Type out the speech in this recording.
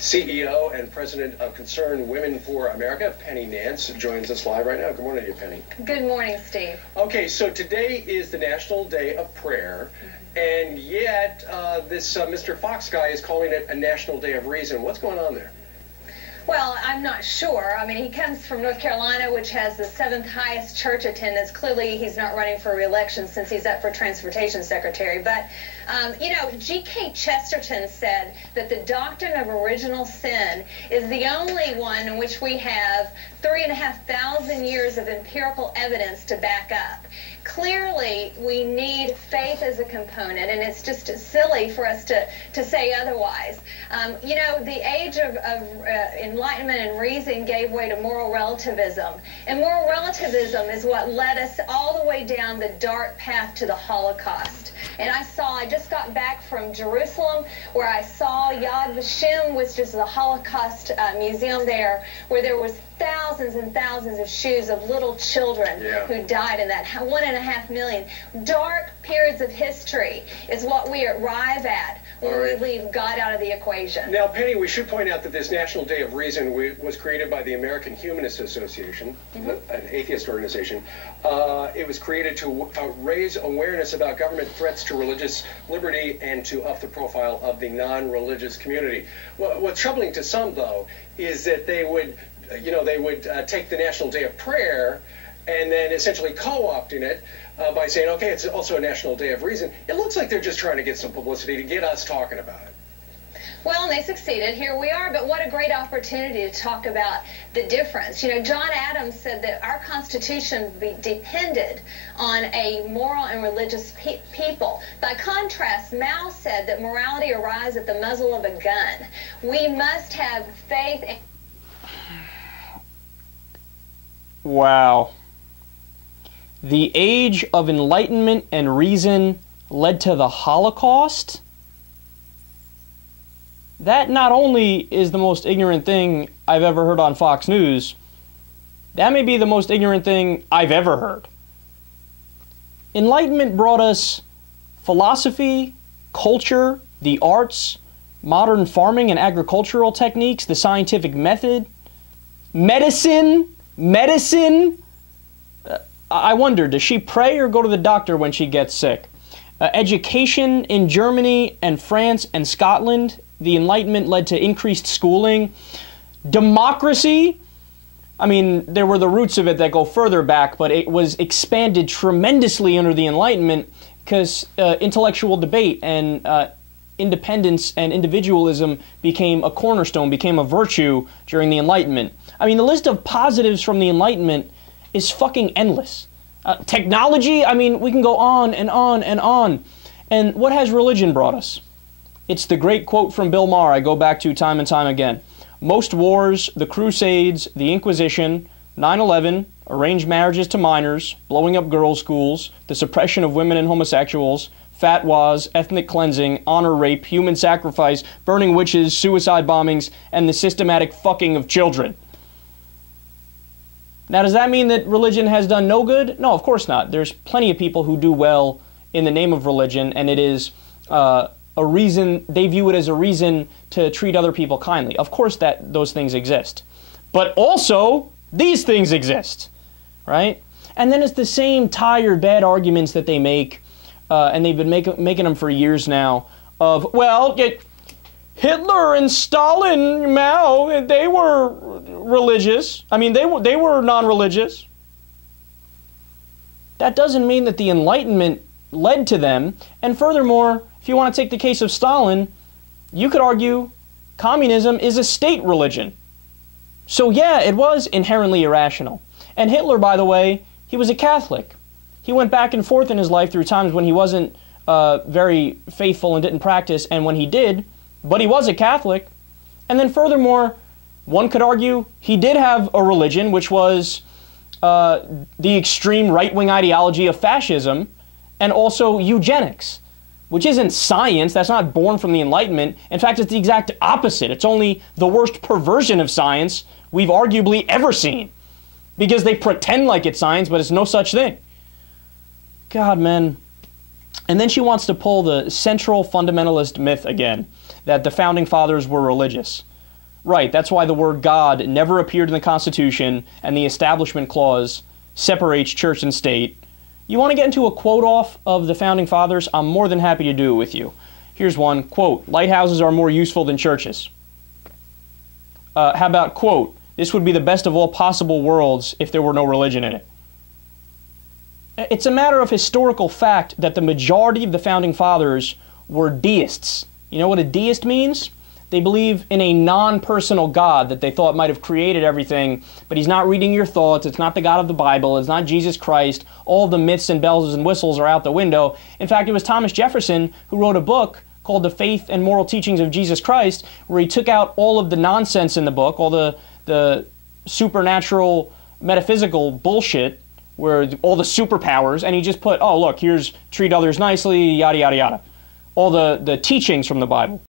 CEO and President of Concerned Women for America, Penny Nance, joins us live right now. Good morning to you, Penny. Good morning, Steve. Okay, so today is the National Day of Prayer, and yet this Mr. Fox guy is calling it a National Day of Reason. What's going on there? Well, I'm not sure. I mean, he comes from North Carolina, which has the 7th highest church attendance. Clearly, he's not running for re-election since he's up for transportation secretary. But, you know, G.K. Chesterton said that the Doctrine of Original Sin is the only one in which we have 3,500 years of empirical evidence to back up. Clearly, we need faith as a component, and it's just silly for us to say otherwise. You know, the age of Enlightenment and reason gave way to moral relativism, and moral relativism is what led us all the way down the dark path to the Holocaust. And I just got back from Jerusalem, where I saw Yad Vashem, which is the Holocaust museum there, where there was thousands and thousands of shoes of little children who died in that. 1.5 million. Dark periods of history is what we arrive at when we leave God out of the equation. Now, Penny, we should point out that this National Day of Reason was created by the American Humanist Association, an atheist organization. It was created to raise awareness about government threats to religious liberty and to up the profile of the non-religious community. Well, what's troubling to some, though, is that they would take the National Day of Prayer and then essentially co-opting it by saying, okay, it's also a National Day of Reason. It looks like they're just trying to get some publicity to get us talking about it. Well, and they succeeded. Here we are. But what a great opportunity to talk about the difference. You know, John Adams said that our Constitution depended on a moral and religious people. By contrast, Mao said that morality arrives at the muzzle of a gun. We must have faith. Wow. The age of enlightenment and reason led to the Holocaust? That not only is the most ignorant thing I've ever heard on Fox News, that may be the most ignorant thing I've ever heard. Enlightenment brought us philosophy, culture, the arts, modern farming and agricultural techniques, the scientific method, medicine. I wonder, does she pray or go to the doctor when she gets sick? Education in Germany and France and Scotland. The Enlightenment led to increased schooling. Democracy. I mean, there were the roots of it that go further back, but it was expanded tremendously under the Enlightenment because intellectual debate and independence and individualism became a cornerstone, became a virtue during the Enlightenment. I mean, the list of positives from the Enlightenment is fucking endless. Technology, I mean, we can go on and on and on. And what has religion brought us? It's the great quote from Bill Maher I go back to time and time again. Most wars, the Crusades, the Inquisition, 9/11, arranged marriages to minors, blowing up girls' schools, the suppression of women and homosexuals, fatwas, ethnic cleansing, honor rape, human sacrifice, burning witches, suicide bombings, and the systematic fucking of children. Now, does that mean that religion has done no good? No, of course not. There's plenty of people who do well in the name of religion, and it is a reason, they view it as a reason to treat other people kindly. Of course that those things exist. But also, these things exist, right? And then it's the same tired, bad arguments that they make, and they've been making them for years now, of, well, Hitler and Stalin, Mao, they were religious. I mean, they were non-religious. That doesn't mean that the Enlightenment led to them. And furthermore, if you want to take the case of Stalin, you could argue communism is a state religion. So yeah, it was inherently irrational. And Hitler, by the way, he was a Catholic. He went back and forth in his life through times when he wasn't very faithful and didn't practice, and when he did, but he was a Catholic. And then furthermore, one could argue he did have a religion, which was the extreme right-wing ideology of fascism, and also eugenics, which isn't science. That's not born from the Enlightenment. In fact, it's the exact opposite. It's only the worst perversion of science we've arguably ever seen, because they pretend like it's science, but it's no such thing. God, man. And then she wants to pull the central fundamentalist myth again, that the founding fathers were religious. Right, that's why the word God never appeared in the Constitution, and the Establishment Clause separates church and state. You want to get into a quote off of the Founding Fathers? I'm more than happy to do it with you. Here's one, quote, lighthouses are more useful than churches. How about, quote, this would be the best of all possible worlds if there were no religion in it. It's a matter of historical fact that the majority of the Founding Fathers were deists. You know what a deist means? They believe in a non-personal God that they thought might have created everything, but he's not reading your thoughts, it's not the God of the Bible, it's not Jesus Christ, all the myths and bells and whistles are out the window. In fact, it was Thomas Jefferson who wrote a book called The Faith and Moral Teachings of Jesus Christ, where he took out all of the nonsense in the book, all the supernatural metaphysical bullshit, where all the superpowers, and he just put, oh look, here's treat others nicely, yada yada yada. All the teachings from the Bible.